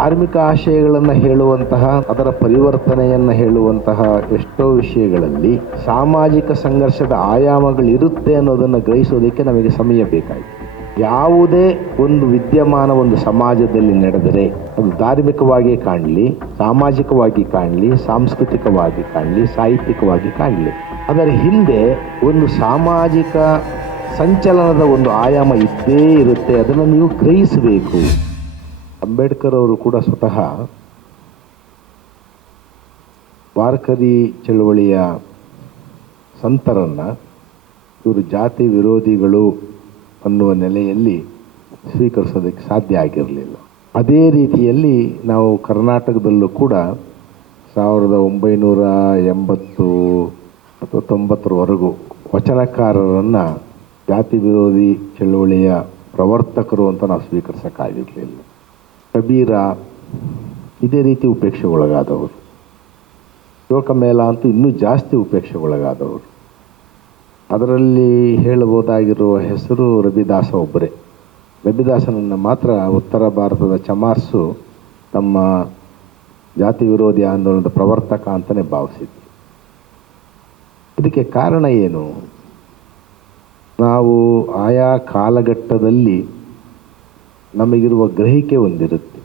ಧಾರ್ಮಿಕ ಆಶಯಗಳನ್ನು ಹೇಳುವಂತಹ, ಅದರ ಪರಿವರ್ತನೆಯನ್ನು ಹೇಳುವಂತಹ ಎಷ್ಟೋ ವಿಷಯಗಳಲ್ಲಿ ಸಾಮಾಜಿಕ ಸಂಘರ್ಷದ ಆಯಾಮಗಳಿರುತ್ತೆ ಅನ್ನೋದನ್ನು ಗ್ರಹಿಸೋದಕ್ಕೆ ನಮಗೆ ಸಮಯ ಬೇಕಾಗಿದೆ ಯಾವುದೇ ಒಂದು ವಿದ್ಯಮಾನ ಒಂದು ಸಮಾಜದಲ್ಲಿ ನಡೆದರೆ, ಅದು ಧಾರ್ಮಿಕವಾಗಿ ಕಾಣಲಿ, ಸಾಮಾಜಿಕವಾಗಿ ಕಾಣಲಿ, ಸಾಂಸ್ಕೃತಿಕವಾಗಿ ಕಾಣಲಿ, ಸಾಹಿತ್ಯಿಕವಾಗಿ ಕಾಣಲಿ. ಅದರ ಹಿಂದೆ ಒಂದು ಸಾಮಾಜಿಕ ಸಂಚಲನದ ಒಂದು ಆಯಾಮ ಇದ್ದೇ ಇರುತ್ತೆ, ಅದನ್ನು ನೀವು ಗ್ರಹಿಸಬೇಕು. ಅಂಬೇಡ್ಕರ್ ಅವರು ಕೂಡ ಸ್ವತಃ ವಾರ್ಕರಿ ಚಳುವಳಿಯ ಸಂತರನ್ನು ಇವರು ಜಾತಿ ವಿರೋಧಿಗಳು ಅನ್ನುವ ನೆಲೆಯಲ್ಲಿ ಸ್ವೀಕರಿಸೋದಕ್ಕೆ ಸಾಧ್ಯ ಆಗಿರಲಿಲ್ಲ. ಅದೇ ರೀತಿಯಲ್ಲಿ ನಾವು ಕರ್ನಾಟಕದಲ್ಲೂ ಕೂಡ ಸಾವಿರದ ಒಂಬೈನೂರ ಎಂಬತ್ತು ಅಥವಾ ತೊಂಬತ್ತರವರೆಗೂ ವಚನಕಾರರನ್ನು ಜಾತಿ ವಿರೋಧಿ ಚಳುವಳಿಯ ಪ್ರವರ್ತಕರು ಅಂತ ನಾವು ಸ್ವೀಕರಿಸೋಕ್ಕಾಗಿರಲಿಲ್ಲ. ಕಬೀರ ಇದೇ ರೀತಿ ಉಪೇಕ್ಷೆಗೊಳಗಾದವರು. ಲೋಕಮೇಲ ಅಂತೂ ಇನ್ನೂ ಜಾಸ್ತಿ ಉಪೇಕ್ಷೆಗೊಳಗಾದವರು. ಅದರಲ್ಲಿ ಹೇಳಬಹುದಾಗಿರುವ ಹೆಸರು ರವಿದಾಸ ಒಬ್ಬರೇ. ರವಿದಾಸನನ್ನು ಮಾತ್ರ ಉತ್ತರ ಭಾರತದ ಚಮಾರ್ಸು ತಮ್ಮ ಜಾತಿ ವಿರೋಧಿ ಆಂದೋಲನದ ಪ್ರವರ್ತಕ ಅಂತಲೇ ಭಾವಿಸಿದ್ರು ಇದಕ್ಕೆ ಕಾರಣ ಏನು? ನಾವು ಆಯಾ ಕಾಲಘಟ್ಟದಲ್ಲಿ ನಮಗಿರುವ ಗ್ರಹಿಕೆ ಒಂದಿರುತ್ತೆ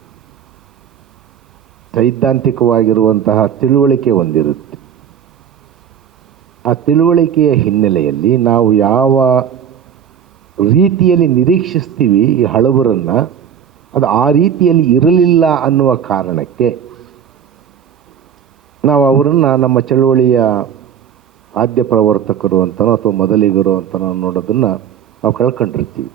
ಸೈದ್ಧಾಂತಿಕವಾಗಿರುವಂತಹ ತಿಳುವಳಿಕೆ ಒಂದಿರುತ್ತೆ ಆ ತಿಳುವಳಿಕೆಯ ಹಿನ್ನೆಲೆಯಲ್ಲಿ ನಾವು ಯಾವ ರೀತಿಯಲ್ಲಿ ನಿರೀಕ್ಷಿಸ್ತೀವಿ ಈ ಹಳಬರನ್ನು, ಅದು ಆ ರೀತಿಯಲ್ಲಿ ಇರಲಿಲ್ಲ ಅನ್ನುವ ಕಾರಣಕ್ಕೆ ನಾವು ಅವರನ್ನು ನಮ್ಮ ಚಳುವಳಿಯ ಆದ್ಯ ಪ್ರವರ್ತಕರು ಅಂತನೋ ಅಥವಾ ಮೊದಲಿಗರು ಅಂತನೋ ನೋಡೋದನ್ನು ನಾವು ಕಳ್ಕೊಂಡಿರ್ತೀವಿ.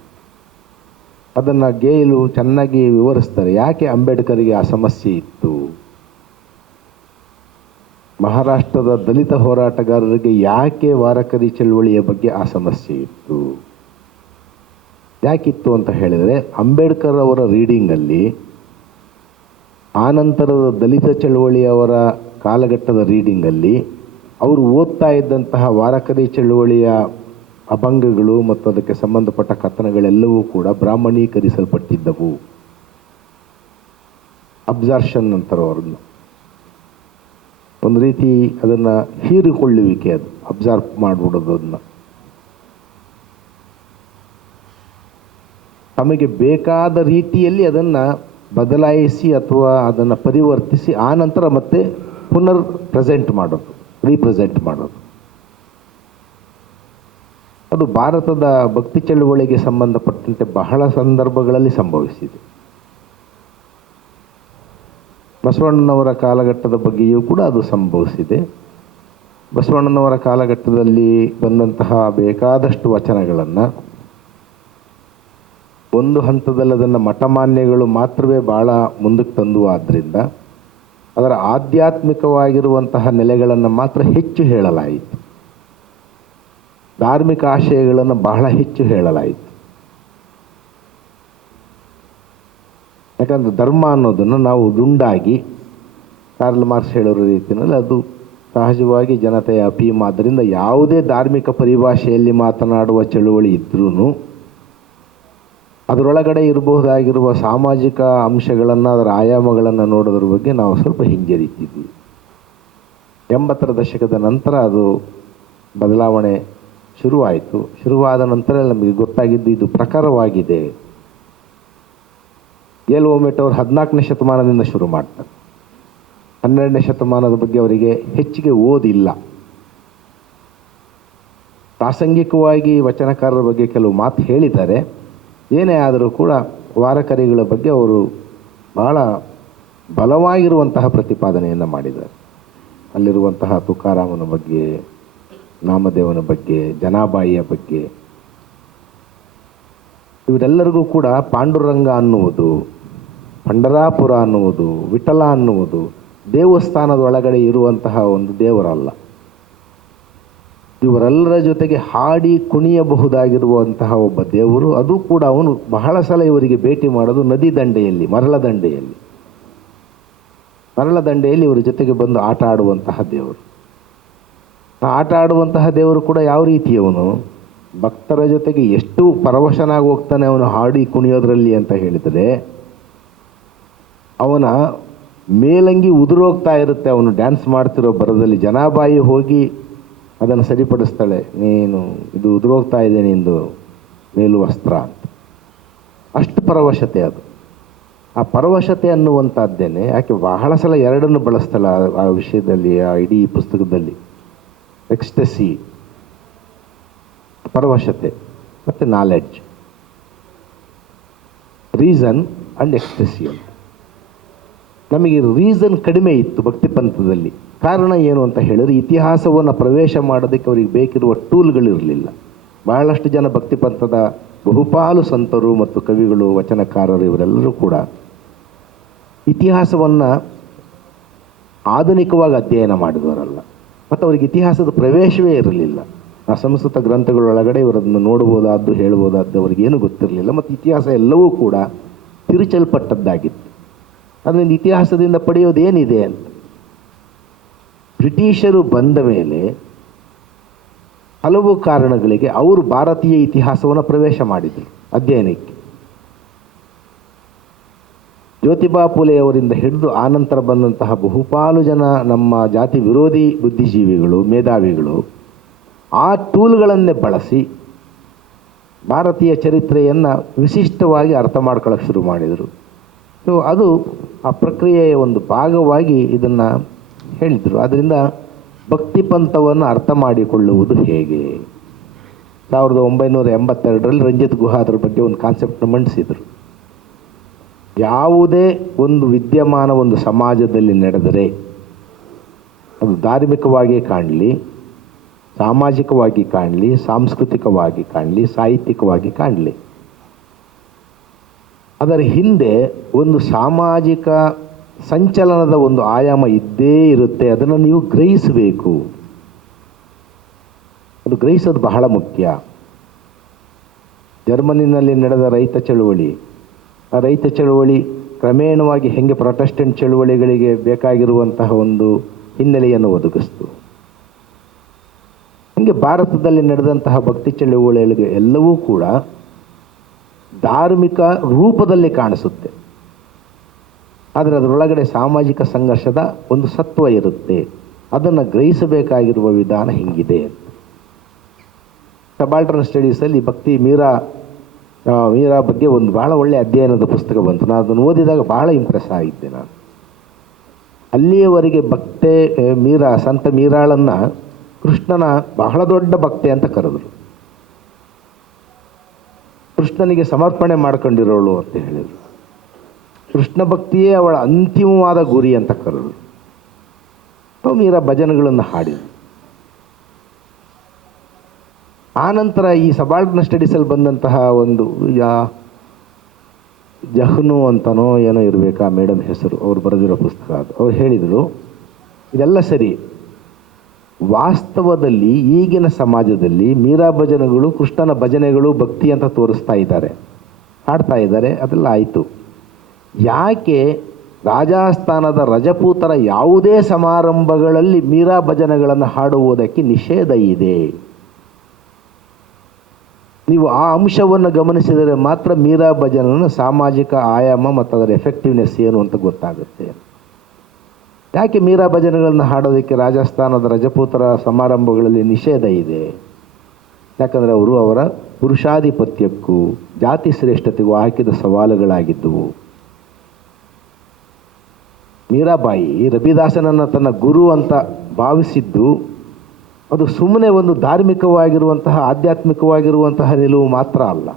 ಅದನ್ನು ಗೇಲು ಚೆನ್ನಾಗಿ ವಿವರಿಸ್ತಾರೆ. ಯಾಕೆ ಅಂಬೇಡ್ಕರ್ಗೆ ಆ ಸಮಸ್ಯೆ ಇತ್ತು? ಮಹಾರಾಷ್ಟ್ರದ ದಲಿತ ಹೋರಾಟಗಾರರಿಗೆ ಯಾಕೆ ವಾರಕರಿ ಚಳುವಳಿಯ ಬಗ್ಗೆ ಆ ಸಮಸ್ಯೆ ಇತ್ತು? ಯಾಕಿತ್ತು ಅಂತ ಹೇಳಿದರೆ, ಅಂಬೇಡ್ಕರ್ ಅವರ ರೀಡಿಂಗಲ್ಲಿ ಆನಂತರದ ದಲಿತ ಚಳುವಳಿಯವರ ಕಾಲಘಟ್ಟದ ರೀಡಿಂಗಲ್ಲಿ ಅವರು ಓದ್ತಾ ಇದ್ದಂತಹ ವಾರಕರಿ ಚಳುವಳಿಯ ಅಭಂಗಗಳು ಮತ್ತು ಅದಕ್ಕೆ ಸಂಬಂಧಪಟ್ಟ ಕಥನಗಳೆಲ್ಲವೂ ಕೂಡ ಬ್ರಾಹ್ಮಣೀಕರಿಸಲ್ಪಟ್ಟಿದ್ದವು. ಅಬ್ಸಾರ್ಷನ್ ಅಂತಾರೆ ಅವ್ರನ್ನ ಒಂದು ರೀತಿ ಅದನ್ನು ಹೀರಿಕೊಳ್ಳುವಿಕೆ ಅದು, ಅಬ್ಸಾರ್ಬ್ ಮಾಡಿಬಿಡೋದು ಅದನ್ನ ತಮಗೆ ಬೇಕಾದ ರೀತಿಯಲ್ಲಿ ಅದನ್ನು ಬದಲಾಯಿಸಿ ಅಥವಾ ಅದನ್ನು ಪರಿವರ್ತಿಸಿ ಆನಂತರ ನಂತರ ಮತ್ತೆ ಪುನರ್ ಪ್ರೆಸೆಂಟ್ ಮಾಡೋದು, ರೀಪ್ರೆಸೆಂಟ್ ಮಾಡೋದು. ಅದು ಭಾರತದ ಭಕ್ತಿ ಚಳುವಳಿಗೆ ಸಂಬಂಧಪಟ್ಟಂತೆ ಬಹಳ ಸಂದರ್ಭಗಳಲ್ಲಿ ಸಂಭವಿಸಿದೆ. ಬಸವಣ್ಣನವರ ಕಾಲಘಟ್ಟದ ಬಗ್ಗೆಯೂ ಕೂಡ ಅದು ಸಂಭವಿಸಿದೆ. ಬಸವಣ್ಣನವರ ಕಾಲಘಟ್ಟದಲ್ಲಿ ಬಂದಂತಹ ಬೇಕಾದಷ್ಟು ವಚನಗಳನ್ನು ಒಂದು ಹಂತದಲ್ಲಿ ಅದನ್ನು ಮಠಮಾನ್ಯಗಳು ಮಾತ್ರವೇ ಭಾಳ ಮುಂದಕ್ಕೆ ತಂದು ಆದ್ದರಿಂದ ಅದರ ಆಧ್ಯಾತ್ಮಿಕವಾಗಿರುವಂತಹ ನೆಲೆಗಳನ್ನು ಮಾತ್ರ ಹೆಚ್ಚು ಹೇಳಲಾಯಿತು. ಧಾರ್ಮಿಕ ಆಶಯಗಳನ್ನು ಬಹಳ ಹೆಚ್ಚು ಹೇಳಲಾಯಿತು. ಯಾಕಂದರೆ ಧರ್ಮ ಅನ್ನೋದನ್ನು ನಾವು ದುಂಡಾಗಿ ಕಾರ್ಲ್ ಮಾರ್ಕ್ಸ್ ಹೇಳೋ ರೀತಿಯಲ್ಲಿ ಅದು ಸಹಜವಾಗಿ ಜನತೆಯ ಅಪೀಮ್. ಆದ್ದರಿಂದ ಯಾವುದೇ ಧಾರ್ಮಿಕ ಪರಿಭಾಷೆಯಲ್ಲಿ ಮಾತನಾಡುವ ಚಳುವಳಿ ಇದ್ರೂ ಅದರೊಳಗಡೆ ಇರಬಹುದಾಗಿರುವ ಸಾಮಾಜಿಕ ಅಂಶಗಳನ್ನು, ಅದರ ಆಯಾಮಗಳನ್ನು ನೋಡೋದ್ರ ಬಗ್ಗೆ ನಾವು ಸ್ವಲ್ಪ ಹಿಂಜರಿತಿದ್ವಿ. ಎಂಬತ್ತರ ದಶಕದ ನಂತರ ಅದು ಬದಲಾವಣೆ ಶುರುವಾಯಿತು. ಶುರುವಾದ ನಂತರ ನಮಗೆ ಗೊತ್ತಾಗಿದ್ದು ಇದು ಪ್ರಕಾರವಾಗಿದೆ. ಎಲ್ ಓಮೆಟ್ ಅವರು ಹದಿನಾಲ್ಕನೇ ಶತಮಾನದಿಂದ ಶುರು ಮಾಡ್ತಾರೆ. ಹನ್ನೆರಡನೇ ಶತಮಾನದ ಬಗ್ಗೆ ಅವರಿಗೆ ಹೆಚ್ಚಿಗೆ ಓದಿಲ್ಲ. ಪ್ರಾಸಂಗಿಕವಾಗಿ ವಚನಕಾರರ ಬಗ್ಗೆ ಕೆಲವು ಮಾತು ಹೇಳಿದ್ದಾರೆ. ಏನೇ ಆದರೂ ಕೂಡ ವಾರಕರಿಗಳ ಬಗ್ಗೆ ಅವರು ಬಹಳ ಬಲವಾಗಿರುವಂತಹ ಪ್ರತಿಪಾದನೆಯನ್ನು ಮಾಡಿದ್ದಾರೆ. ಅಲ್ಲಿರುವಂತಹ ತುಕಾರಾಮನ ಬಗ್ಗೆ ನಾಮದೇವನ ಬಗ್ಗೆ, ಜನಾಬಾಯಿಯ ಬಗ್ಗೆ. ಇವರೆಲ್ಲರಿಗೂ ಕೂಡ ಪಾಂಡುರಂಗ ಅನ್ನುವುದು, ಪಂಡರಾಪುರ ಅನ್ನುವುದು, ವಿಠಲ ಅನ್ನುವುದು, ದೇವಸ್ಥಾನದ ಒಳಗಡೆ ಇರುವಂತಹ ಒಂದು ದೇವರಲ್ಲ. ಇವರೆಲ್ಲರ ಜೊತೆಗೆ ಹಾಡಿ ಕುಣಿಯಬಹುದಾಗಿರುವಂತಹ ಒಬ್ಬ ದೇವರು. ಅದು ಕೂಡ ಅವನು ಬಹಳ ಸಲ ಇವರಿಗೆ ಭೇಟಿ ಮಾಡೋದು ನದಿ ದಂಡೆಯಲ್ಲಿ, ಮರಳ ದಂಡೆಯಲ್ಲಿ. ಮರಳ ದಂಡೆಯಲ್ಲಿ ಇವರ ಜೊತೆಗೆ ಬಂದು ಆಟ ಆಡುವಂತಹ ದೇವರು. ಆಟ ಆಡುವಂತಹ ದೇವರು ಕೂಡ ಯಾವ ರೀತಿಯವನು ಭಕ್ತರ ಜೊತೆಗೆ ಎಷ್ಟು ಪರವಶನಾಗಿ ಹೋಗ್ತಾನೆ ಅವನು ಹಾಡಿ ಕುಣಿಯೋದ್ರಲ್ಲಿ ಅಂತ ಹೇಳಿದರೆ, ಅವನ ಮೇಲಂಗಿ ಉದುರೋಗ್ತಾ ಇರುತ್ತೆ, ಅವನು ಡ್ಯಾನ್ಸ್ ಮಾಡ್ತಿರೋ ಬರದಲ್ಲಿ ಜನಾಬಾಯಿ ಹೋಗಿ ಅದನ್ನು ಸರಿಪಡಿಸ್ತಾಳೆ, ನೀನು ಇದು ಉದುರೋಗ್ತಾ ಇದೆ ನಿಂದು ಮೇಲು ವಸ್ತ್ರ ಅಂತ. ಅಷ್ಟು ಪರವಶತೆ ಅದು. ಆ ಪರವಶತೆ ಅನ್ನುವಂಥದ್ದೇನೆ, ಯಾಕೆ ಬಹಳ ಸಲ ಎರಡನ್ನು ಬಳಸ್ತಾಳೆ ಆ- ವಿಷಯದಲ್ಲಿ, ಆ ಇಡೀ ಪುಸ್ತಕದಲ್ಲಿ. ಎಕ್ಸ್ಟಸಿ ಪರವಶತೆ ಮತ್ತು ನಾಲೆಡ್ಜ್ ರೀಸನ್ ಆ್ಯಂಡ್ ಎಕ್ಸ್ಟಸಿ ಅಂತ ನಮಗೆ ರೀಸನ್ ಕಡಿಮೆ ಇತ್ತು ಭಕ್ತಿ ಪಂಥದಲ್ಲಿ. ಕಾರಣ ಏನು ಅಂತ ಹೇಳಿದ್ರೆ ಇತಿಹಾಸವನ್ನು ಪ್ರವೇಶ ಮಾಡೋದಕ್ಕೆ ಅವರಿಗೆ ಬೇಕಿರುವ ಟೂಲ್ಗಳಿರಲಿಲ್ಲ. ಬಹಳಷ್ಟು ಜನ ಭಕ್ತಿ ಪಂಥದ ಬಹುಪಾಲು ಸಂತರು ಮತ್ತು ಕವಿಗಳು, ವಚನಕಾರರು ಇವರೆಲ್ಲರೂ ಕೂಡ ಇತಿಹಾಸವನ್ನು ಆಧುನಿಕವಾಗಿ ಅಧ್ಯಯನ ಮಾಡಿದವರಲ್ಲ. ಮತ್ತು ಅವರಿಗೆ ಇತಿಹಾಸದ ಪ್ರವೇಶವೇ ಇರಲಿಲ್ಲ. ಆ ಸಂಸ್ಕೃತ ಗ್ರಂಥಗಳೊಳಗಡೆ ಇವರನ್ನು ನೋಡ್ಬೋದಾದ್ದು ಹೇಳ್ಬೋದಾದ್ದು ಅವರಿಗೇನು ಗೊತ್ತಿರಲಿಲ್ಲ. ಮತ್ತು ಇತಿಹಾಸ ಎಲ್ಲವೂ ಕೂಡ ತಿರುಚಲ್ಪಟ್ಟದ್ದಾಗಿತ್ತು. ಅದರಿಂದ ಇತಿಹಾಸದಿಂದ ಪಡೆಯೋದೇನಿದೆ ಅಂತ. ಬ್ರಿಟಿಷರು ಬಂದ ಮೇಲೆ ಹಲವು ಕಾರಣಗಳಿಗೆ ಅವರು ಭಾರತೀಯ ಇತಿಹಾಸವನ್ನು ಪ್ರವೇಶ ಮಾಡಿದರು ಅಧ್ಯಯನಕ್ಕೆ. ಜ್ಯೋತಿಬಾ ಫುಲೆಯವರಿಂದ ಹಿಡಿದು ಆನಂತರ ಬಂದಂತಹ ಬಹುಪಾಲು ಜನ ನಮ್ಮ ಜಾತಿ ವಿರೋಧಿ ಬುದ್ಧಿಜೀವಿಗಳು, ಮೇಧಾವಿಗಳು, ಆ ಟೂಲ್ಗಳನ್ನೇ ಬಳಸಿ ಭಾರತೀಯ ಚರಿತ್ರೆಯನ್ನು ವಿಶಿಷ್ಟವಾಗಿ ಅರ್ಥ ಮಾಡ್ಕೊಳ್ಳೋಕೆ ಶುರು ಮಾಡಿದರು. ಸೊ ಅದು ಆ ಪ್ರಕ್ರಿಯೆಯ ಒಂದು ಭಾಗವಾಗಿ ಇದನ್ನು ಹೇಳಿದರು. ಅದರಿಂದ ಭಕ್ತಿ ಪಂಥವನ್ನು ಅರ್ಥ ಮಾಡಿಕೊಳ್ಳುವುದು ಹೇಗೆ? ಸಾವಿರದ ಒಂಬೈನೂರ ಎಂಬತ್ತೆರಡರಲ್ಲಿ ರಂಜಿತ್ ಗುಹಾ ಅದರ ಬಗ್ಗೆ ಒಂದು ಕಾನ್ಸೆಪ್ಟ್ನ ಮಂಡಿಸಿದರು. ಯಾವುದೇ ಒಂದು ವಿದ್ಯಮಾನ ಒಂದು ಸಮಾಜದಲ್ಲಿ ನಡೆದರೆ ಅದು ಧಾರ್ಮಿಕವಾಗಿ ಕಾಣಲಿ, ಸಾಮಾಜಿಕವಾಗಿ ಕಾಣಲಿ, ಸಾಂಸ್ಕೃತಿಕವಾಗಿ ಕಾಣಲಿ, ಸಾಹಿತ್ಯಿಕವಾಗಿ ಕಾಣಲಿ. ಅದರ ಹಿಂದೆ ಒಂದು ಸಾಮಾಜಿಕ ಸಂಚಲನದ ಒಂದು ಆಯಾಮ ಇದ್ದೇ ಇರುತ್ತೆ, ಅದನ್ನು ನೀವು ಗ್ರಹಿಸಬೇಕು. ಅದು ಗ್ರಹಿಸೋದು ಬಹಳ ಮುಖ್ಯ. ಜರ್ಮನಿನಲ್ಲಿ ನಡೆದ ರೈತ ಚಳುವಳಿ ರೈತ ಚಳುವಳಿ ಕ್ರಮೇಣವಾಗಿ ಹೆಂಗೆ ಪ್ರೊಟೆಸ್ಟೆಂಟ್ ಚಳುವಳಿಗಳಿಗೆ ಬೇಕಾಗಿರುವಂತಹ ಒಂದು ಹಿನ್ನೆಲೆಯನ್ನು ಒದಗಿಸ್ತು. ಹಂಗೆ ಭಾರತದಲ್ಲಿ ನಡೆದಂತಹ ಭಕ್ತಿ ಚಳುವಳಿಗಳಿಗೆ ಎಲ್ಲವೂ ಕೂಡ ಧಾರ್ಮಿಕ ರೂಪದಲ್ಲಿ ಕಾಣಿಸುತ್ತೆ. ಆದರೆ ಅದರೊಳಗಡೆ ಸಾಮಾಜಿಕ ಸಂಘರ್ಷದ ಒಂದು ಸತ್ವ ಇರುತ್ತೆ. ಅದನ್ನು ಗ್ರಹಿಸಬೇಕಾಗಿರುವ ವಿಧಾನ ಹಿಂಗಿದೆ ಸಬಾಲ್ಟರ್ನ್ ಸ್ಟಡೀಸಲ್ಲಿ ಭಕ್ತಿ ಮೀರಾ ಮೀರಾ ಬಗ್ಗೆ ಒಂದು ಬಹಳ ಒಳ್ಳೆಯ ಅಧ್ಯಯನದ ಪುಸ್ತಕ ಬಂತು. ನಾನು ಅದನ್ನು ಓದಿದಾಗ ಬಹಳ ಇಂಪ್ರೆಸ್ ಆಗಿದ್ದೆ ನಾನು. ಅಲ್ಲಿಯವರೆಗೆ ಭಕ್ತೆ ಮೀರಾ, ಸಂತ ಮೀರಾಳನ್ನು ಕೃಷ್ಣನ ಬಹಳ ದೊಡ್ಡ ಭಕ್ತೆ ಅಂತ ಕರೆದರು. ಕೃಷ್ಣನಿಗೆ ಸಮರ್ಪಣೆ ಮಾಡ್ಕೊಂಡಿರೋಳು ಅಂತ ಹೇಳಿದರು. ಕೃಷ್ಣ ಭಕ್ತಿಯೇ ಅವಳ ಅಂತಿಮವಾದ ಗುರಿ ಅಂತ ಕರೆದರು. ಮೀರಾ ಭಜನೆಗಳನ್ನು ಹಾಡಿದರು. ಆನಂತರ ಈ ಸಬಾಲ್ಟ್ನ ಸ್ಟಡೀಸಲ್ಲಿ ಬಂದಂತಹ ಒಂದು, ಯಾ, ಜಹ್ನು ಅಂತನೋ ಏನೋ ಇರಬೇಕಾ ಮೇಡಮ್ ಹೆಸರು, ಅವ್ರು ಬರೆದಿರೋ ಪುಸ್ತಕ ಅದು. ಅವ್ರು ಹೇಳಿದರು, ಇದೆಲ್ಲ ಸರಿ. ವಾಸ್ತವದಲ್ಲಿ ಈಗಿನ ಸಮಾಜದಲ್ಲಿ ಮೀರಾ ಭಜನೆಗಳು, ಕೃಷ್ಣನ ಭಜನೆಗಳು ಭಕ್ತಿ ಅಂತ ತೋರಿಸ್ತಾ ಇದ್ದಾರೆ. ಹಾಡ್ತಾ ಇದ್ದಾರೆ, ಅದೆಲ್ಲ ಆಯಿತು. ಯಾಕೆ ರಾಜಸ್ಥಾನದ ರಜಪೂತರ ಯಾವುದೇ ಸಮಾರಂಭಗಳಲ್ಲಿ ಮೀರಾ ಭಜನೆಗಳನ್ನು ಹಾಡುವುದಕ್ಕೆ ನಿಷೇಧ ಇದೆ? ನೀವು ಆ ಅಂಶವನ್ನು ಗಮನಿಸಿದರೆ ಮಾತ್ರ ಮೀರಾ ಭಜನನ ಸಾಮಾಜಿಕ ಆಯಾಮ ಮತ್ತು ಅದರ ಎಫೆಕ್ಟಿವ್ನೆಸ್ ಏನು ಅಂತ ಗೊತ್ತಾಗುತ್ತೆ. ಯಾಕೆ ಮೀರಾ ಭಜನೆಗಳನ್ನು ಹಾಡೋದಕ್ಕೆ ರಾಜಸ್ಥಾನದ ರಜಪೂತರ ಸಮಾರಂಭಗಳಲ್ಲಿ ನಿಷೇಧ ಇದೆ? ಯಾಕಂದರೆ ಅವರು ಅವರ ಪುರುಷಾಧಿಪತ್ಯಕ್ಕೂ, ಜಾತಿ ಶ್ರೇಷ್ಠತೆಗೂ ಹಾಕಿದ ಸವಾಲುಗಳಾಗಿದ್ದವು. ಮೀರಾಬಾಯಿ ರವಿದಾಸನನ್ನು ತನ್ನ ಗುರು ಅಂತ ಭಾವಿಸಿದ್ದು ಅದು ಸುಮ್ಮನೆ ಒಂದು ಧಾರ್ಮಿಕವಾಗಿರುವಂತಹ, ಆಧ್ಯಾತ್ಮಿಕವಾಗಿರುವಂತಹ ನಿಲುವು ಮಾತ್ರ ಅಲ್ಲ.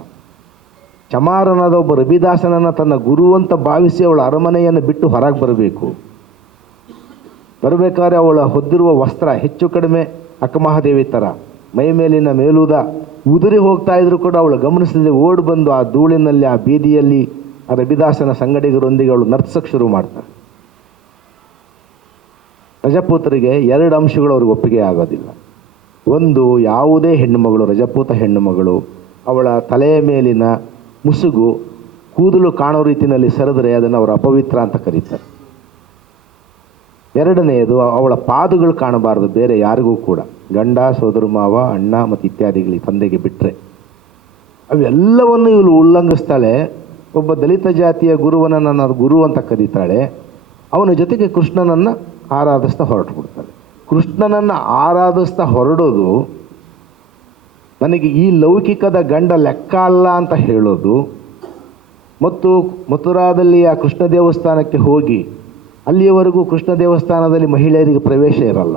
ಚಮಾರನಾದ ಒಬ್ಬ ರವಿದಾಸನನ್ನು ತನ್ನ ಗುರು ಅಂತ ಭಾವಿಸಿ ಅವಳ ಅರಮನೆಯನ್ನು ಬಿಟ್ಟು ಹೊರಗೆ ಬರಬೇಕು. ಬರಬೇಕಾದ್ರೆ ಅವಳ ಹೊದ್ದಿರುವ ವಸ್ತ್ರ ಹೆಚ್ಚು ಕಡಿಮೆ, ಅಕ್ಕಮಹಾದೇವಿ ಥರ ಮೈ ಮೇಲಿನ ಮೇಲೂದ ಉದುರಿ ಹೋಗ್ತಾ ಇದ್ರು ಕೂಡ ಅವಳು ಗಮನಿಸಿದ ಓಡ್ ಬಂದು ಆ ಧೂಳಿನಲ್ಲಿ, ಆ ಬೀದಿಯಲ್ಲಿ ಆ ರವಿದಾಸನ ಸಂಗಡಿಗರೊಂದಿಗೆ ಅವಳು ನರ್ತಿಸಕ್ಕೆ ಶುರು ಮಾಡ್ತಾಳೆ ರಜಪೂತರಿಗೆ ಎರಡು ಅಂಶಗಳು ಅವ್ರಿಗೆ ಒಪ್ಪಿಗೆ ಆಗೋದಿಲ್ಲ. ಒಂದು ಯಾವುದೇ ಹೆಣ್ಣುಮಗಳು ರಜಪೂತ ಹೆಣ್ಣುಮಗಳು ಅವಳ ತಲೆಯ ಮೇಲಿನ ಮುಸುಗು, ಕೂದಲು ಕಾಣೋ ರೀತಿಯಲ್ಲಿ ಸರಿದ್ರೆ ಅದನ್ನು ಅವರು ಅಪವಿತ್ರ ಅಂತ ಕರೀತಾರೆ. ಎರಡನೆಯದು, ಅವಳ ಪಾದಗಳು ಕಾಣಬಾರದು, ಬೇರೆ ಯಾರಿಗೂ ಕೂಡ. ಗಂಡ, ಸೋದರ ಮಾವ, ಅಣ್ಣ ಮತ್ತು ಇತ್ಯಾದಿಗಳಿಗೆ ತಂದೆಗೆ ಬಿಟ್ಟರೆ ಅವೆಲ್ಲವನ್ನು ಇವಳು ಉಲ್ಲಂಘಿಸ್ತಾಳೆ. ಒಬ್ಬ ದಲಿತ ಜಾತಿಯ ಗುರುವನ್ನು ನನ್ನ ಗುರು ಅಂತ ಕರೀತಾಳೆ. ಅವನ ಜೊತೆಗೆ ಕೃಷ್ಣನನ್ನು ಆರಾಧಿಸ್ತಾ ಹೊರಟು ಬಿಡ್ತಾಳೆ. ಕೃಷ್ಣನನ್ನು ಆರಾಧಿಸ್ತಾ ಹೊರಡೋದು ನನಗೆ ಈ ಲೌಕಿಕದ ಗಂಡ ಲೆಕ್ಕ ಅಲ್ಲ ಅಂತ ಹೇಳೋದು. ಮತ್ತು ಮಥುರಾದಲ್ಲಿ ಆ ಕೃಷ್ಣ ದೇವಸ್ಥಾನಕ್ಕೆ ಹೋಗಿ ಅಲ್ಲಿಯವರೆಗೂ ಕೃಷ್ಣ ದೇವಸ್ಥಾನದಲ್ಲಿ ಮಹಿಳೆಯರಿಗೆ ಪ್ರವೇಶ ಇರಲ್ಲ.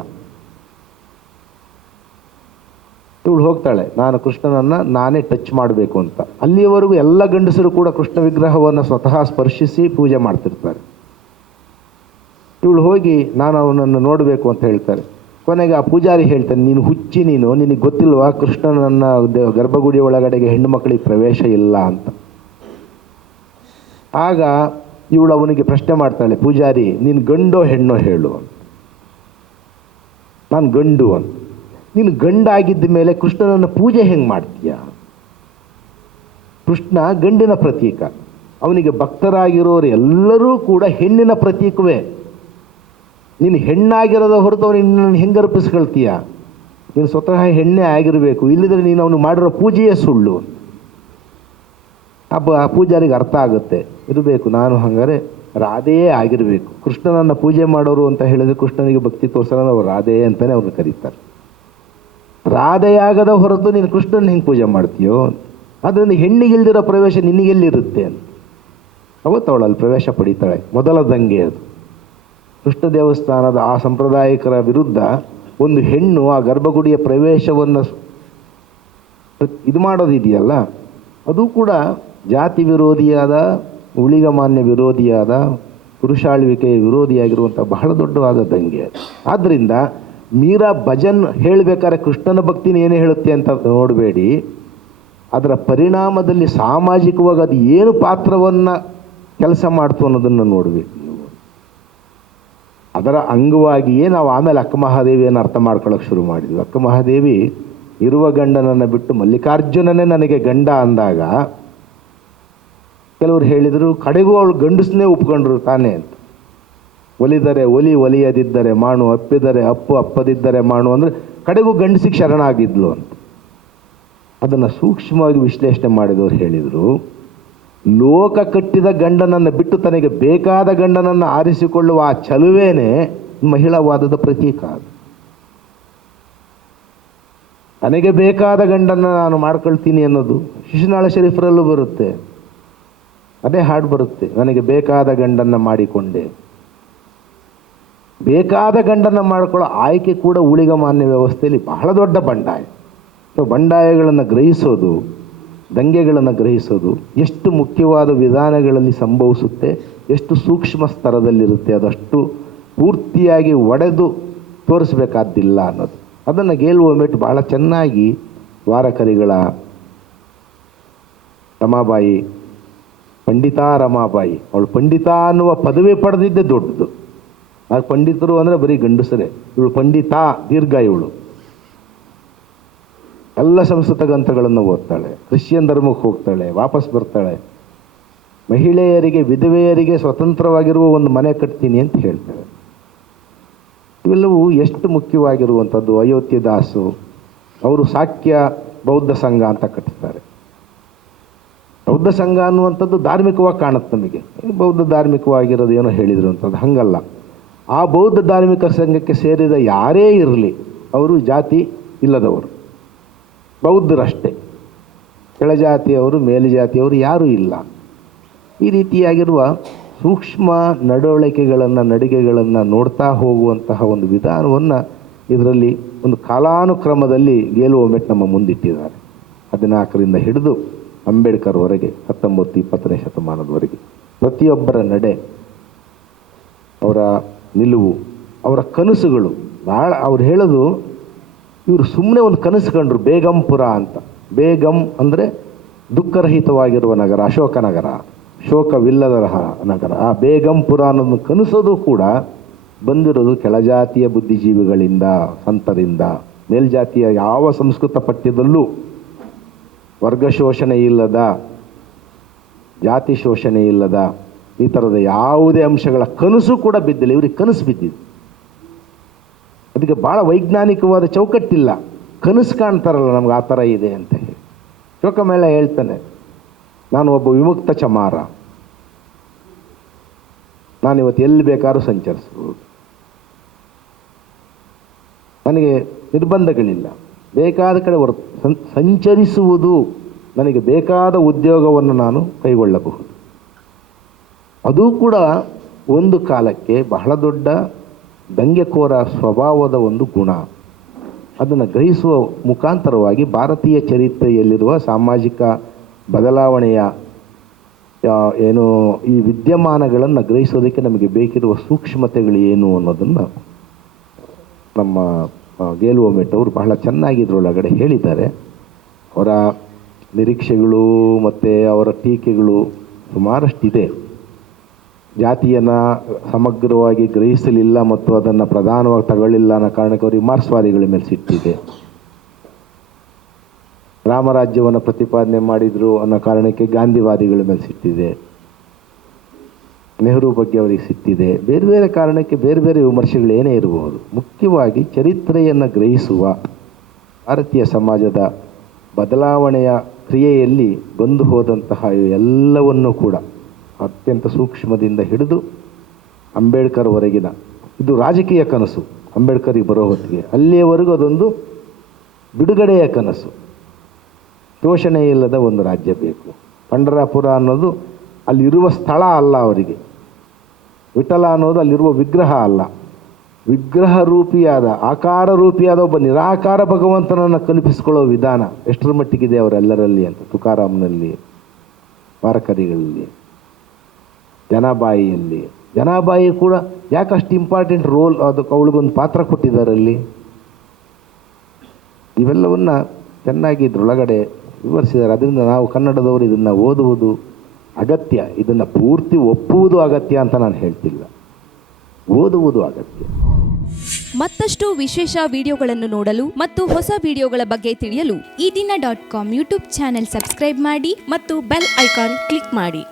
ಇವಳು ಹೋಗ್ತಾಳೆ, ನಾನು ಕೃಷ್ಣನನ್ನು ನಾನೇ ಟಚ್ ಮಾಡಬೇಕು ಅಂತ. ಅಲ್ಲಿಯವರೆಗೂ ಎಲ್ಲ ಗಂಡಸರು ಕೂಡ ಕೃಷ್ಣ ವಿಗ್ರಹವನ್ನು ಸ್ವತಃ ಸ್ಪರ್ಶಿಸಿ ಪೂಜೆ ಮಾಡ್ತಿರ್ತಾರೆ. ಇವಳು ಹೋಗಿ ನಾನು ಅವನನ್ನು ನೋಡಬೇಕು ಅಂತ ಹೇಳ್ತಾರೆ. ಕೊನೆಗೆ ಆ ಪೂಜಾರಿ ಹೇಳ್ತಾನೆ, ನೀನು ಹುಚ್ಚಿ ನೀನು, ನಿನಗೆ ಗೊತ್ತಿಲ್ವಾ ಕೃಷ್ಣನನ್ನ ಗರ್ಭಗುಡಿ ಒಳಗಡೆಗೆ ಹೆಣ್ಣು ಮಕ್ಕಳಿಗೆ ಪ್ರವೇಶ ಇಲ್ಲ ಅಂತ. ಆಗ ಇವಳು ಅವನಿಗೆ ಪ್ರಶ್ನೆ ಮಾಡ್ತಾಳೆ, ಪೂಜಾರಿ, ನೀನು ಗಂಡೋ ಹೆಣ್ಣೋ ಹೇಳು ಅಂತ. ನಾನು ಗಂಡು ಅಂತ. ನೀನು ಗಂಡಾಗಿದ್ದ ಮೇಲೆ ಕೃಷ್ಣನನ್ನು ಪೂಜೆ ಹೆಂಗೆ ಮಾಡ್ತೀಯ? ಕೃಷ್ಣ ಗಂಡಿನ ಪ್ರತೀಕ. ಅವನಿಗೆ ಭಕ್ತರಾಗಿರೋರು ಎಲ್ಲರೂ ಕೂಡ ಹೆಣ್ಣಿನ ಪ್ರತೀಕವೇ. ನೀನು ಹೆಣ್ಣಾಗಿರೋದ ಹೊರತು ಅವನಿಗೆ ನಿನ್ನನ್ನು ಹೆಂಗೆ ಅರ್ಪಿಸ್ಕೊಳ್ತೀಯ? ನೀನು ಸ್ವತಃ ಹೆಣ್ಣೆ ಆಗಿರಬೇಕು. ಇಲ್ಲದ್ರೆ ನೀನು ಅವನು ಮಾಡಿರೋ ಪೂಜೆಯೇ ಸುಳ್ಳು. ಹಬ್ಬ ಆ ಪೂಜಾರಿಗೆ ಅರ್ಥ ಆಗುತ್ತೆ. ಇರಬೇಕು, ನಾನು ಹಂಗಾರೆ ರಾಧೆಯೇ ಆಗಿರಬೇಕು. ಕೃಷ್ಣನನ್ನು ಪೂಜೆ ಮಾಡೋರು ಅಂತ ಹೇಳಿದ್ರೆ ಕೃಷ್ಣನಿಗೆ ಭಕ್ತಿ ತೋರಿಸೋಣ ಅವ್ರು ರಾಧೆಯೇ ಅಂತಲೇ ಅವ್ರನ್ನ ಕರೀತಾರೆ. ರಾಧೆಯಾಗದ ಹೊರತು ನೀನು ಕೃಷ್ಣನ ಹೆಂಗೆ ಪೂಜೆ ಮಾಡ್ತೀಯೋ? ಅದರಿಂದ ಹೆಣ್ಣಿಗಿಲ್ದಿರೋ ಪ್ರವೇಶ ನಿನಗೆಲ್ಲಿರುತ್ತೆ ಅಂತ. ಅವತ್ತು ಅವಳಲ್ಲಿ ಪ್ರವೇಶ ಪಡೀತಾಳೆ. ಮೊದಲ ದಂಗೆ ಅದು. ಕೃಷ್ಣ ದೇವಸ್ಥಾನದ ಆ ಸಂಪ್ರದಾಯಿಕರ ವಿರುದ್ಧ ಒಂದು ಹೆಣ್ಣು ಆ ಗರ್ಭಗುಡಿಯ ಪ್ರವೇಶವನ್ನು ಇದು ಮಾಡೋದಿದೆಯಲ್ಲ? ಅದು ಕೂಡ ಜಾತಿ ವಿರೋಧಿಯಾದ ಉಳಿಗಮಾನ್ಯ ವಿರೋಧಿಯಾದ, ಪುರುಷಾಳ್ವಿಕೆಯ ವಿರೋಧಿಯಾಗಿರುವಂಥ ಬಹಳ ದೊಡ್ಡವಾದ ದಂಗೆ. ಆದ್ದರಿಂದ ಮೀರಾ ಭಜನ್ ಹೇಳಬೇಕಾದ್ರೆ ಕೃಷ್ಣನ ಭಕ್ತಿನ ಏನು ಹೇಳುತ್ತೆ ಅಂತ ನೋಡಬೇಡಿ. ಅದರ ಪರಿಣಾಮದಲ್ಲಿ ಸಾಮಾಜಿಕವಾಗಿ ಅದು ಏನು ಪಾತ್ರವನ್ನು ಕೆಲಸ ಮಾಡ್ತು ಅನ್ನೋದನ್ನು ನೋಡಬೇಕು. ಅದರ ಅಂಗವಾಗಿಯೇ ನಾವು ಆಮೇಲೆ ಅಕ್ಕ ಮಹಾದೇವಿಯನ್ನು ಅರ್ಥ ಮಾಡ್ಕೊಳ್ಳೋಕೆ ಶುರು ಮಾಡಿದ್ವಿ. ಅಕ್ಕ ಮಹಾದೇವಿ ಇರುವ ಗಂಡನನ್ನು ಬಿಟ್ಟು ಮಲ್ಲಿಕಾರ್ಜುನನೇ ನನಗೆ ಗಂಡ ಅಂದಾಗ ಕೆಲವರು ಹೇಳಿದರು, ಕಡೆಗೂ ಅವಳು ಗಂಡಸನ್ನೇ ಒಪ್ಕೊಂಡ್ರು ತಾನೇ ಅಂತ. ಒಲಿದರೆ ಒಲಿ, ಒಲಿಯದಿದ್ದರೆ ಮಾಡು, ಅಪ್ಪಿದರೆ ಅಪ್ಪು, ಅಪ್ಪದಿದ್ದರೆ ಮಾಡು ಅಂದರೆ ಕಡೆಗೂ ಗಂಡಸಿಗೆ ಶರಣಾಗಿದ್ಲು ಅಂತ. ಅದನ್ನು ಸೂಕ್ಷ್ಮವಾಗಿ ವಿಶ್ಲೇಷಣೆ ಮಾಡಿದವರು ಹೇಳಿದರು ಲೋಕ ಕಟ್ಟಿದ ಗಂಡನನ್ನು ಬಿಟ್ಟು ತನಗೆ ಬೇಕಾದ ಗಂಡನನ್ನು ಆರಿಸಿಕೊಳ್ಳುವ ಆ ಚಲುವೇನೆ ಮಹಿಳಾವಾದದ ಪ್ರತೀಕ ಅದು. ನನಗೆ ಬೇಕಾದ ಗಂಡನ್ನು ನಾನು ಮಾಡ್ಕೊಳ್ತೀನಿ ಅನ್ನೋದು ಶಿಶುನಾಳ ಶರೀಫರಲ್ಲೂ ಬರುತ್ತೆ. ಅದೇ ಹಾಡು ಬರುತ್ತೆ, ನನಗೆ ಬೇಕಾದ ಗಂಡನ್ನು ಮಾಡಿಕೊಂಡೆ. ಬೇಕಾದ ಗಂಡನ್ನು ಮಾಡಿಕೊಳ್ಳೋ ಆಯ್ಕೆ ಕೂಡ ಉಳಿಗಮಾನ್ಯ ವ್ಯವಸ್ಥೆಯಲ್ಲಿ ಬಹಳ ದೊಡ್ಡ ಬಂಡಾಯ. ಸೊ ಬಂಡಾಯಗಳನ್ನು ಗ್ರಹಿಸೋದು ದಂಗೆಗಳನ್ನು ಗ್ರಹಿಸೋದು, ಎಷ್ಟು ಮುಖ್ಯವಾದ ವಿಧಾನಗಳಲ್ಲಿ ಸಂಭವಿಸುತ್ತೆ, ಎಷ್ಟು ಸೂಕ್ಷ್ಮ ಸ್ತರದಲ್ಲಿರುತ್ತೆ ಅದಷ್ಟು ಪೂರ್ತಿಯಾಗಿ ಒಡೆದು ತೋರಿಸಬೇಕಾದ್ದಿಲ್ಲ ಅನ್ನೋದು. ಅದನ್ನು ಗೇಲ್ ಓಮೆಟ್ ಬಹಳ ಚೆನ್ನಾಗಿ ವಾರಕರಿಗಳ ರಮಾಬಾಯಿ, ಪಂಡಿತಾ ರಮಾಬಾಯಿ, ಅವಳು ಪಂಡಿತ ಅನ್ನುವ ಪದವಿ ಪಡೆದಿದ್ದೇ ದೊಡ್ಡದು. ಆ ಪಂಡಿತರು ಅಂದರೆ ಬರೀ ಗಂಡಸರೇ, ಇವಳು ಪಂಡಿತಾ, ದೀರ್ಘ ಇವಳು. ಎಲ್ಲ ಸಂಸ್ಕೃತ ಗ್ರಂಥಗಳನ್ನು ಓದ್ತಾಳೆ. ಕ್ರಿಶ್ಚಿಯನ್ ಧರ್ಮಕ್ಕೆ ಹೋಗ್ತಾಳೆ, ವಾಪಸ್ ಬರ್ತಾಳೆ. ಮಹಿಳೆಯರಿಗೆ, ವಿಧವೆಯರಿಗೆ ಸ್ವತಂತ್ರವಾಗಿರುವ ಒಂದು ಮನೆ ಕಟ್ತೀನಿ ಅಂತ ಹೇಳ್ತಾಳೆ. ಇವೆಲ್ಲವೂ ಎಷ್ಟು ಮುಖ್ಯವಾಗಿರುವಂಥದ್ದು? ಅಯೋಧ್ಯೆ ದಾಸು, ಅವರು ಸಾಕ್ಯ ಬೌದ್ಧ ಸಂಘ ಅಂತ ಕಟ್ತಾರೆ ಬೌದ್ಧ ಸಂಘ ಅನ್ನುವಂಥದ್ದು ಧಾರ್ಮಿಕವಾಗಿ ಕಾಣುತ್ತೆ ನಮಗೆ. ಬೌದ್ಧ ಧಾರ್ಮಿಕವಾಗಿರೋದು, ಏನೋ ಹೇಳಿದ್ರು ಅಂತದ್ದು. ಹಂಗಲ್ಲ. ಆ ಬೌದ್ಧ ಧಾರ್ಮಿಕ ಸಂಘಕ್ಕೆ ಸೇರಿದ ಯಾರೇ ಇರಲಿ, ಅವರು ಜಾತಿ ಇಲ್ಲದವರು. ಬೌದ್ಧರಷ್ಟೇ. ಕೆಳಜಾತಿಯವರು, ಮೇಲುಜಾತಿಯವರು ಯಾರೂ ಇಲ್ಲ. ಈ ರೀತಿಯಾಗಿರುವ ಸೂಕ್ಷ್ಮ ನಡವಳಿಕೆಗಳನ್ನು, ನಡಿಗೆಗಳನ್ನು ನೋಡ್ತಾ ಹೋಗುವಂತಹ ಒಂದು ವಿಧಾನವನ್ನು ಇದರಲ್ಲಿ ಒಂದು ಕಾಲಾನುಕ್ರಮದಲ್ಲಿ ಗೇಲು ಒಮೆಟ್ ನಮ್ಮ ಮುಂದಿಟ್ಟಿದ್ದಾರೆ. ಹದಿನಾಲ್ಕರಿಂದ ಹಿಡಿದು ಅಂಬೇಡ್ಕರ್ವರೆಗೆ ಹತ್ತೊಂಬತ್ತು, ಇಪ್ಪತ್ತನೇ ಶತಮಾನದವರೆಗೆ ಪ್ರತಿಯೊಬ್ಬರ ನಡೆ, ಅವರ ನಿಲುವು, ಅವರ ಕನಸುಗಳು ಭಾಳ ಅವ್ರು ಹೇಳೋದು ಇವರು ಸುಮ್ಮನೆ ಒಂದು ಕನಸು ಕಂಡ್ರು, ಬೇಗಂಪುರ ಅಂತ. ಬೇಗಂ ಅಂದರೆ ದುಃಖರಹಿತವಾಗಿರುವ ನಗರ, ಅಶೋಕ ನಗರ ಶೋಕವಿಲ್ಲದರಹ ನಗರ. ಆ ಬೇಗಂಪುರ ಅನ್ನೋದನ್ನು ಕನಸೋದು ಕೂಡ ಬಂದಿರೋದು ಕೆಳಜಾತಿಯ ಬುದ್ಧಿಜೀವಿಗಳಿಂದ, ಸಂತರಿಂದ. ಮೇಲ್ಜಾತಿಯ ಯಾವ ಸಂಸ್ಕೃತ ಪಠ್ಯದಲ್ಲೂ ವರ್ಗ ಶೋಷಣೆ ಇಲ್ಲದ, ಜಾತಿ ಶೋಷಣೆ ಇಲ್ಲದ ಈ ಥರದ ಯಾವುದೇ ಅಂಶಗಳ ಕನಸು ಕೂಡ ಬಿದ್ದಿಲ್ಲ. ಇವ್ರಿಗೆ ಕನಸು ಬಿದ್ದಿದೆ ಅದಕ್ಕೆ ಭಾಳ ವೈಜ್ಞಾನಿಕವಾದ ಚೌಕಟ್ಟಿಲ್ಲ. ಕನಸು ಕಾಣ್ತಾರಲ್ಲ ನಮ್ಗೆ ಆ ಥರ ಇದೆ ಅಂತ ಹೇಳಿ. ಮೇಲೆ ಹೇಳ್ತಾನೆ, ನಾನು ಒಬ್ಬ ವಿಮುಕ್ತ ಚಮಾರ. ನಾನಿವತ್ತು ಎಲ್ಲಿ ಬೇಕಾದ್ರೂ ಸಂಚರಿಸ್ಬೋದು. ನನಗೆ ನಿರ್ಬಂಧಗಳಿಲ್ಲ. ಬೇಕಾದ ಕಡೆ ಹೊರ ಸಂಚರಿಸುವುದು ನನಗೆ ಬೇಕಾದ ಉದ್ಯೋಗವನ್ನು ನಾನು ಕೈಗೊಳ್ಳಬಹುದು. ಅದು ಕೂಡ ಒಂದು ಕಾಲಕ್ಕೆ ಬಹಳ ದೊಡ್ಡ ದಂಗೆಕೋರ ಸ್ವಭಾವದ ಒಂದು ಗುಣ. ಅದನ್ನು ಗ್ರಹಿಸುವ ಮುಖಾಂತರವಾಗಿ ಭಾರತೀಯ ಚರಿತ್ರೆಯಲ್ಲಿರುವ ಸಾಮಾಜಿಕ ಬದಲಾವಣೆಯ ಏನು ಈ ವಿದ್ಯಮಾನಗಳನ್ನು ಗ್ರಹಿಸೋದಕ್ಕೆ ನಮಗೆ ಬೇಕಿರುವ ಸೂಕ್ಷ್ಮತೆಗಳು ಏನು ಅನ್ನೋದನ್ನು ನಮ್ಮ ಆ, ಗೇಲು ಅವರು ಬಹಳ ಚೆನ್ನಾಗಿ ಇದರೊಳಗಡೆ ಹೇಳಿದ್ದಾರೆ. ಅವರ ನಿರೀಕ್ಷೆಗಳು ಮತ್ತು ಅವರ ಟೀಕೆಗಳು ಸುಮಾರಷ್ಟಿದೆ. ಜಾತಿಯನ್ನು ಸಮಗ್ರವಾಗಿ ಗ್ರಹಿಸಲಿಲ್ಲ ಮತ್ತು ಅದನ್ನು ಪ್ರಧಾನವಾಗಿ ತಗೊಳ್ಳಿಲ್ಲ ಅನ್ನೋ ಕಾರಣಕ್ಕೆ ಅವರು ಮಾರ್ಕ್ಸ್ವಾದಿಗಳ ಮೇಲೆ ಸಿಟ್ಟಿದೆ. ರಾಮರಾಜ್ಯವನ್ನು ಪ್ರತಿಪಾದನೆ ಮಾಡಿದರು ಅನ್ನೋ ಕಾರಣಕ್ಕೆ ಗಾಂಧಿವಾದಿಗಳ ಮೇಲೆ ಸಿಟ್ಟಿದೆ. ನೆಹರು ಬಗ್ಗೆ ಅವರಿಗೆ ಸಿಟ್ಟಿದೆ. ಬೇರೆ ಬೇರೆ ಕಾರಣಕ್ಕೆ ಬೇರೆ ಬೇರೆ ವಿಮರ್ಶೆಗಳು ಏನೇ ಇರಬಹುದು. ಮುಖ್ಯವಾಗಿ ಚರಿತ್ರೆಯನ್ನು ಗ್ರಹಿಸುವ ಭಾರತೀಯ ಸಮಾಜದ ಬದಲಾವಣೆಯ ಕ್ರಿಯೆಯಲ್ಲಿ ಬಂದು ಹೋದಂತಹ ಎಲ್ಲವನ್ನೂ ಕೂಡ ಅತ್ಯಂತ ಸೂಕ್ಷ್ಮದಿಂದ ಹಿಡಿದು ಅಂಬೇಡ್ಕರ್ವರೆಗಿನ ಇದು ರಾಜಕೀಯ ಕನಸು. ಅಂಬೇಡ್ಕರಿಗೆ ಬರೋ ಹೊತ್ತಿಗೆ ಅಲ್ಲಿಯವರೆಗೂ ಅದೊಂದು ಬಿಡುಗಡೆಯ ಕನಸು. ಶೋಷಣೆ ಇಲ್ಲದ ಒಂದು ರಾಜ್ಯ ಬೇಕು. ಪಂಡರಾಪುರ ಅನ್ನೋದು ಅಲ್ಲಿರುವ ಸ್ಥಳ ಅಲ್ಲ ಅವರಿಗೆ. ವಿಠಲ ಅನ್ನೋದು ಅಲ್ಲಿರುವ ವಿಗ್ರಹ ಅಲ್ಲ. ವಿಗ್ರಹ ರೂಪಿಯಾದ, ಆಕಾರ ರೂಪಿಯಾದ ಒಬ್ಬ ನಿರಾಕಾರ ಭಗವಂತನನ್ನು ಕಲ್ಪಿಸಿಕೊಳ್ಳೋ ವಿಧಾನ ಎಷ್ಟರ ಮಟ್ಟಿಗಿದೆ ಅವರೆಲ್ಲರಲ್ಲಿ ಅಂತ ತುಕಾರಾಮ್ನಲ್ಲಿ ವಾರಕರಿಗಳಲ್ಲಿ ಜನಾಬಾಯಿಯಲ್ಲಿ. ಜನಾಬಾಯಿ ಕೂಡ ಯಾಕಷ್ಟು ಇಂಪಾರ್ಟೆಂಟ್ ರೋಲ್ ಅದಕ್ಕೆ ಅವಳಿಗೊಂದು ಪಾತ್ರ ಕೊಟ್ಟಿದ್ದಾರೆ ಅಲ್ಲಿ ಇವೆಲ್ಲವನ್ನು ಚೆನ್ನಾಗಿ ಇದರೊಳಗಡೆ ವಿವರಿಸಿದ್ದಾರೆ. ಅದರಿಂದ ನಾವು ಕನ್ನಡದವರು ಇದನ್ನು ಓದುವುದು ಅಗತ್ಯ. ಇದನ್ನು ಪೂರ್ತಿ ಒಪ್ಪುವುದು ಅಗತ್ಯ ಅಂತ ನಾನು ಹೇಳ್ತಿಲ್ಲ. ಓದುವುದು ಅಗತ್ಯ. ಮತ್ತಷ್ಟು ವಿಶೇಷ ವಿಡಿಯೋಗಳನ್ನು ನೋಡಲು ಮತ್ತು ಹೊಸ ವಿಡಿಯೋಗಳ ಬಗ್ಗೆ ತಿಳಿಯಲು ಈ ದಿನ dot com YouTube channel subscribe ಮಾಡಿ ಮತ್ತು ಬೆಲ್ ಐಕಾನ್ ಕ್ಲಿಕ್ ಮಾಡಿ.